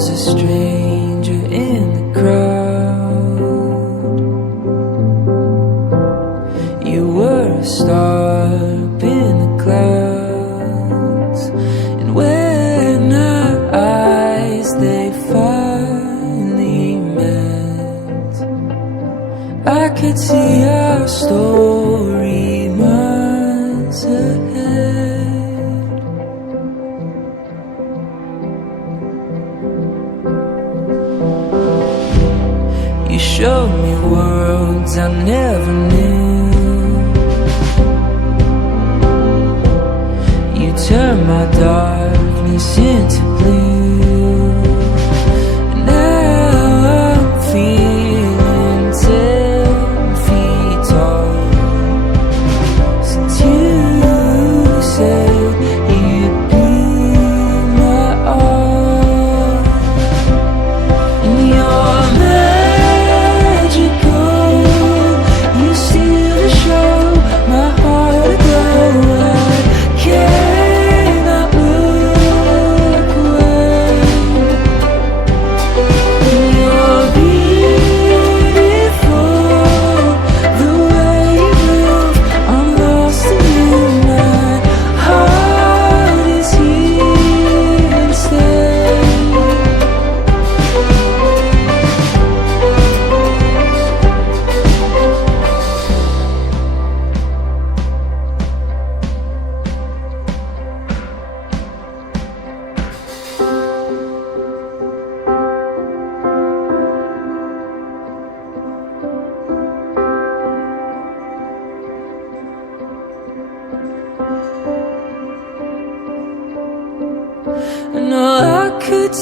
was a stranger in the crowd. You were a star up in the clouds, and when our eyes they finally met, I could see our story miles ahead. You showed me worlds I never knew. You turned my darkness into blue. And now I'm feeling 10 feet tall, since you said you'd be my all. And you're magical, you steal the show, my heart aglow. I cannot look away. And you're beautiful, the way you move, I'm lost in you. My heart is here instead. And all I could